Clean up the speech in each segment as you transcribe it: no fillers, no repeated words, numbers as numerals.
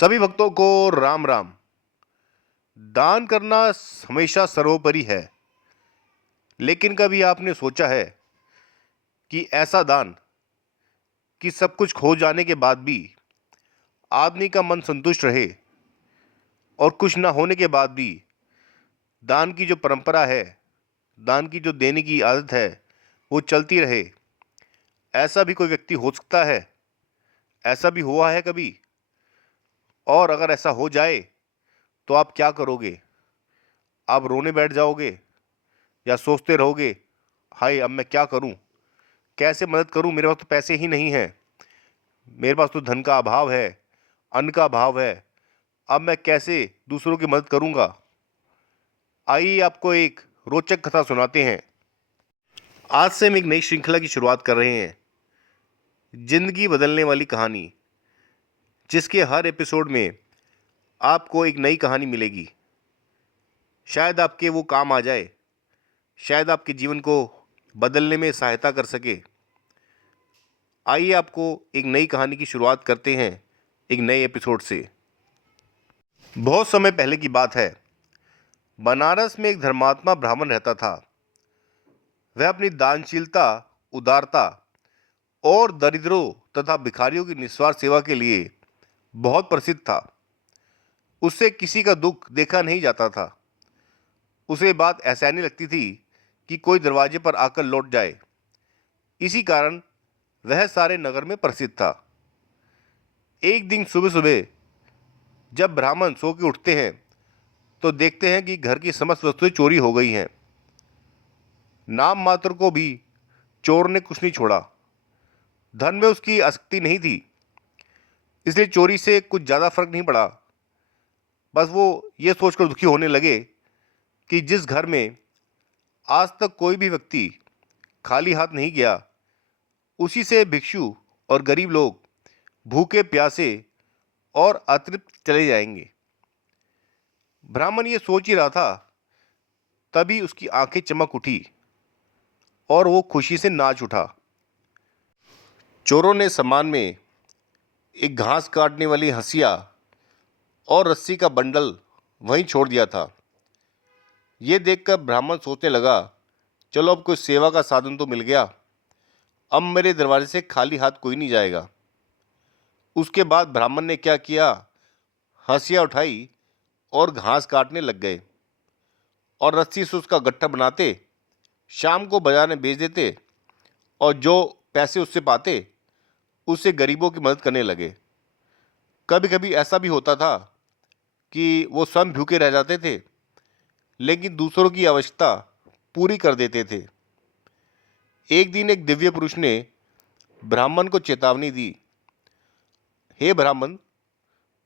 सभी भक्तों को राम राम। दान करना हमेशा सर्वोपरि है, लेकिन कभी आपने सोचा है कि ऐसा दान कि सब कुछ खो जाने के बाद भी आदमी का मन संतुष्ट रहे और कुछ ना होने के बाद भी दान की जो परंपरा है, दान की जो देने की आदत है, वो चलती रहे। ऐसा भी कोई व्यक्ति हो सकता है? ऐसा भी हुआ है कभी? और अगर ऐसा हो जाए तो आप क्या करोगे? आप रोने बैठ जाओगे या सोचते रहोगे, हाय अब मैं क्या करूं, कैसे मदद करूं, मेरे पास तो पैसे ही नहीं हैं, मेरे पास तो धन का अभाव है, अन्न का अभाव है, अब मैं कैसे दूसरों की मदद करूंगा? आइए आपको एक रोचक कथा सुनाते हैं। आज से हम एक नई श्रृंखला की शुरुआत कर रहे हैं, जिंदगी बदलने वाली कहानी, जिसके हर एपिसोड में आपको एक नई कहानी मिलेगी। शायद आपके वो काम आ जाए, शायद आपके जीवन को बदलने में सहायता कर सके। आइए आपको एक नई कहानी की शुरुआत करते हैं, एक नए एपिसोड से। बहुत समय पहले की बात है। बनारस में एक धर्मात्मा ब्राह्मण रहता था। वह अपनी दानशीलता, उदारता और दरिद्रों तथा भिखारियों की निस्वार्थ सेवा के लिए बहुत प्रसिद्ध था। उससे किसी का दुख देखा नहीं जाता था। उसे बात ऐसानी लगती थी कि कोई दरवाजे पर आकर लौट जाए। इसी कारण वह सारे नगर में प्रसिद्ध था। एक दिन सुबह सुबह जब ब्राह्मण सो के उठते हैं तो देखते हैं कि घर की समस्त वस्तुएं चोरी हो गई हैं। नाम मात्र को भी चोर ने कुछ नहीं छोड़ा। धन में उसकी आसक्ति नहीं थी, इसलिए चोरी से कुछ ज़्यादा फर्क नहीं पड़ा। बस वो ये सोचकर दुखी होने लगे कि जिस घर में आज तक कोई भी व्यक्ति खाली हाथ नहीं गया, उसी से भिक्षु और गरीब लोग भूखे प्यासे और अतृप्त चले जाएंगे। ब्राह्मण ये सोच ही रहा था, तभी उसकी आंखें चमक उठी और वो खुशी से नाच उठा। चोरों ने सामान में एक घास काटने वाली हंसिया और रस्सी का बंडल वहीं छोड़ दिया था। ये देखकर ब्राह्मण सोचने लगा, चलो अब कोई सेवा का साधन तो मिल गया, अब मेरे दरवाजे से खाली हाथ कोई नहीं जाएगा। उसके बाद ब्राह्मण ने क्या किया, हंसिया उठाई और घास काटने लग गए और रस्सी से उसका गट्ठा बनाते, शाम को बाजार में बेच देते और जो पैसे उससे पाते उससे गरीबों की मदद करने लगे। कभी कभी ऐसा भी होता था कि वो स्वयं भूखे रह जाते थे, लेकिन दूसरों की आवश्यकता पूरी कर देते थे। एक दिन एक दिव्य पुरुष ने ब्राह्मण को चेतावनी दी, हे ब्राह्मण,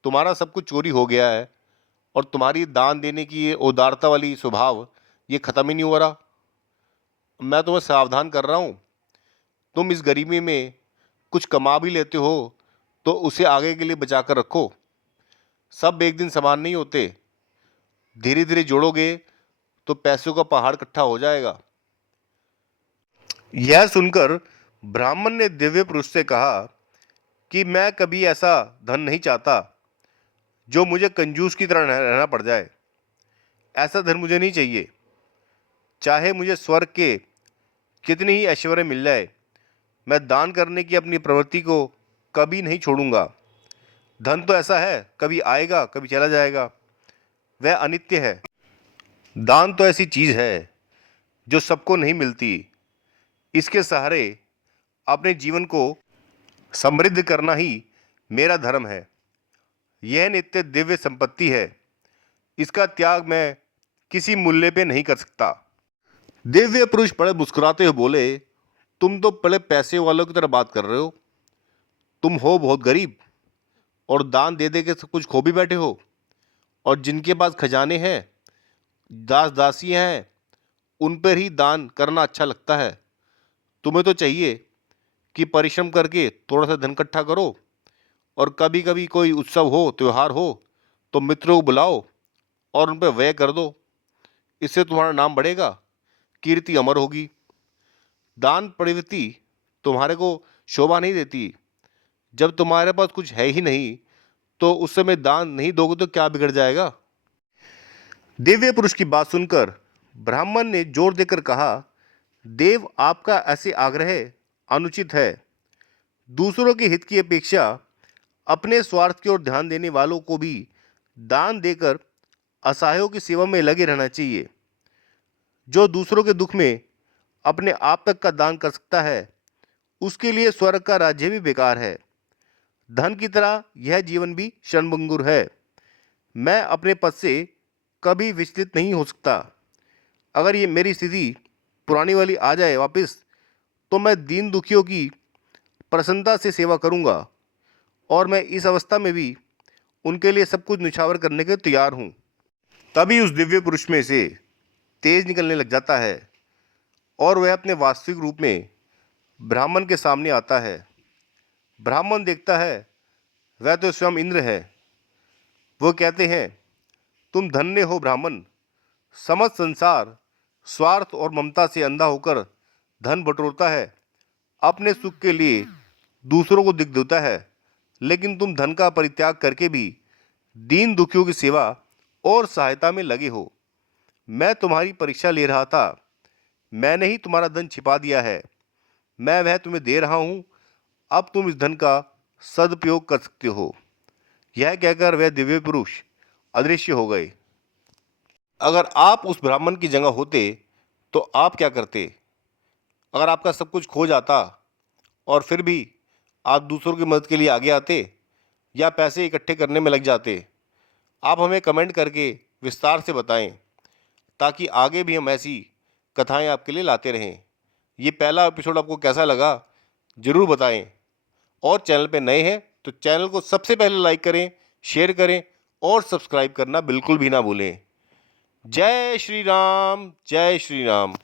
तुम्हारा सब कुछ चोरी हो गया है और तुम्हारी दान देने की ये उदारता वाली स्वभाव ये खत्म ही नहीं हो रहा। मैं तुम्हें सावधान कर रहा हूँ, तुम इस गरीबी में कुछ कमा भी लेते हो तो उसे आगे के लिए बचा कर रखो। सब एक दिन समान नहीं होते, धीरे धीरे जोड़ोगे तो पैसों का पहाड़ इकट्ठा हो जाएगा। यह सुनकर ब्राह्मण ने दिव्य पुरुष से कहा कि मैं कभी ऐसा धन नहीं चाहता जो मुझे कंजूस की तरह रहना पड़ जाए। ऐसा धन मुझे नहीं चाहिए। चाहे मुझे स्वर्ग के कितनी ही ऐश्वर्य मिल जाए, मैं दान करने की अपनी प्रवृत्ति को कभी नहीं छोड़ूंगा। धन तो ऐसा है, कभी आएगा कभी चला जाएगा, वह अनित्य है। दान तो ऐसी चीज़ है जो सबको नहीं मिलती। इसके सहारे अपने जीवन को समृद्ध करना ही मेरा धर्म है। यह नित्य दिव्य संपत्ति है, इसका त्याग मैं किसी मूल्य पे नहीं कर सकता। दिव्य पुरुष बड़े मुस्कुराते हुए बोले, तुम तो बड़े पैसे वालों की तरह बात कर रहे हो। तुम हो बहुत गरीब और दान दे दे के सब कुछ खो भी बैठे हो, और जिनके पास खजाने हैं, दास दासियां हैं, उन पर ही दान करना अच्छा लगता है। तुम्हें तो चाहिए कि परिश्रम करके थोड़ा सा धन इकट्ठा करो और कभी कभी कोई उत्सव हो, त्यौहार हो तो मित्रों को बुलाओ और उन पर व्यय कर दो। इससे तुम्हारा नाम बढ़ेगा, कीर्ति अमर होगी। दान प्रवृत्ति तुम्हारे को शोभा नहीं देती। जब तुम्हारे पास कुछ है ही नहीं तो उस समय दान नहीं दोगे तो क्या बिगड़ जाएगा? दिव्य पुरुष की बात सुनकर ब्राह्मण ने जोर देकर कहा, देव, आपका ऐसे आग्रह अनुचित है। दूसरों के हित की अपेक्षा अपने स्वार्थ की ओर ध्यान देने वालों को भी दान देकर असहायों की सेवा में लगे रहना चाहिए। जो दूसरों के दुख में अपने आप तक का दान कर सकता है, उसके लिए स्वर्ग का राज्य भी बेकार है। धन की तरह यह जीवन भी क्षणभंगुर है। मैं अपने पद से कभी विचलित नहीं हो सकता। अगर ये मेरी स्थिति पुरानी वाली आ जाए वापस, तो मैं दीन दुखियों की प्रसन्नता से सेवा करूंगा, और मैं इस अवस्था में भी उनके लिए सब कुछ निछावर करने के तैयार हूँ। तभी उस दिव्य पुरुष में से तेज निकलने लग जाता है और वह अपने वास्तविक रूप में ब्राह्मण के सामने आता है। ब्राह्मण देखता है वह तो स्वयं इंद्र है। वो कहते हैं, तुम धन्य हो ब्राह्मण। समस्त संसार स्वार्थ और ममता से अंधा होकर धन बटोरता है, अपने सुख के लिए दूसरों को दिख देता है, लेकिन तुम धन का परित्याग करके भी दीन दुखियों की सेवा और सहायता में लगे हो। मैं तुम्हारी परीक्षा ले रहा था। मैंने ही तुम्हारा धन छिपा दिया है। मैं वह तुम्हें दे रहा हूँ। अब तुम इस धन का सदुपयोग कर सकते हो। यह कहकर वह दिव्य पुरुष अदृश्य हो गए। अगर आप उस ब्राह्मण की जगह होते तो आप क्या करते? अगर आपका सब कुछ खो जाता और फिर भी आप दूसरों की मदद के लिए आगे आते या पैसे इकट्ठे करने में लग जाते? आप हमें कमेंट करके विस्तार से बताएं, ताकि आगे भी हम ऐसी कथाएं आपके लिए लाते रहें। ये पहला एपिसोड आपको कैसा लगा ज़रूर बताएं, और चैनल पे नए हैं तो चैनल को सबसे पहले लाइक करें, शेयर करें और सब्सक्राइब करना बिल्कुल भी ना भूलें। जय श्री राम, जय श्री राम।